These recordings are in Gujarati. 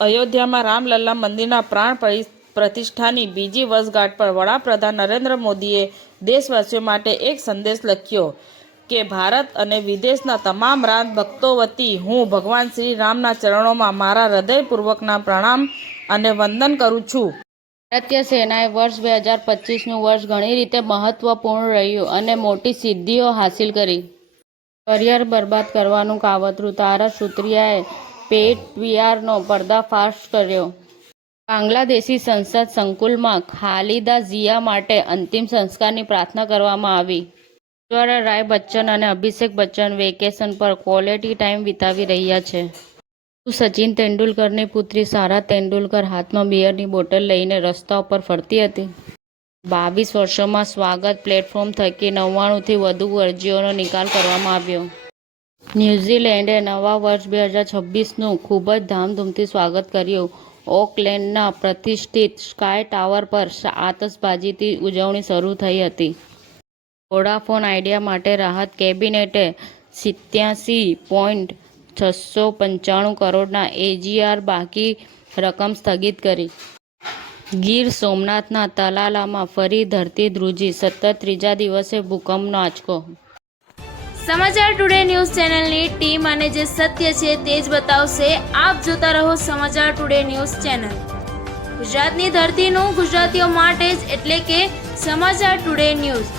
અયોધ્યામાં રામલલ્લા મંદિરના પ્રાણ પ્રતિષ્ઠાની બીજી વર્ષગાંઠ પર વડાપ્રધાન નરેન્દ્ર મોદીએ દેશવાસીઓ માટે એક સંદેશ લખ્યો કે ભારત અને વિદેશના તમામ રામ ભક્તો વતી હું ભગવાન શ્રી રામના ચરણોમાં મારા હૃદયપૂર્વકના પ્રણામ અને વંદન કરું છું. ભારતીય સેનાએ વર્ષ 2025નું વર્ષ ઘણી રીતે મહત્વપૂર્ણ રહ્યું અને મોટી સિદ્ધિઓ હાંસિલ કરી. કરિયર બરબાદ કરવાનું કાવતરું તારા સુત્રિયાએ પેટવીઆરનો પર્દાફાશ કર્યો. બાંગ્લાદેશી સંસદ સંકુલમાં ખાલિદા ઝિયા માટે અંતિમ સંસ્કારની પ્રાર્થના કરવામાં આવી. ઐશ્વર્યા રાય બચ્ચન અને અભિષેક બચ્ચન વેકેશન પર ક્વોલિટી ટાઈમ વિતાવી રહ્યા છે. સચિન તેંડુલકરની પુત્રી સારા તેંડુલકર હાથમાં બિયરની બોટલ લઈને રસ્તા ઉપર ફરતી હતી. 22 વર્ષોમાં સ્વાગત પ્લેટફોર્મ થકી 99થી વધુ અરજીઓનો નિકાલ કરવામાં આવ્યો. ન્યૂઝીલેન્ડે નવા વર્ષ 2026નું ખૂબ જ ધામધૂમથી સ્વાગત કર્યું. ઓકલેન્ડના પ્રતિષ્ઠિત સ્કાય ટાવર પર આતશબાજીથી ઉજવણી શરૂ થઈ હતી. વોડાફોન આઇડિયા માટે રાહત કેબિનેટે 87.695 કરોડના એજીઆર બાકી રકમ સ્થગિત કરી. ગીર સોમનાથના તલાલામાં ફરી ધરતી ધ્રુજી, સતત ત્રીજા દિવસે ભૂકંપનો આંચકો. સમાચાર ટુડે ન્યૂઝ ચેનલની ટીમ અને જે સત્ય છે તે જ બતાવશે. આપ જોતા રહો સમાચાર ટુડે ન્યૂઝ ચેનલ. ગુજરાતની ધરતીનું ગુજરાતીઓ માટે જ એટલે કે સમાચાર ટુડે ન્યૂઝ.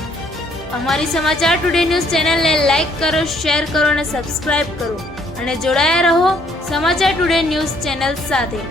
અમારી સમાચાર ટુડે ન્યૂઝ ચેનલને લાઇક કરો, શેર કરો અને સબસ્ક્રાઇબ કરો અને જોડાયા રહો સમાચાર ટુડે ન્યૂઝ ચેનલ સાથે.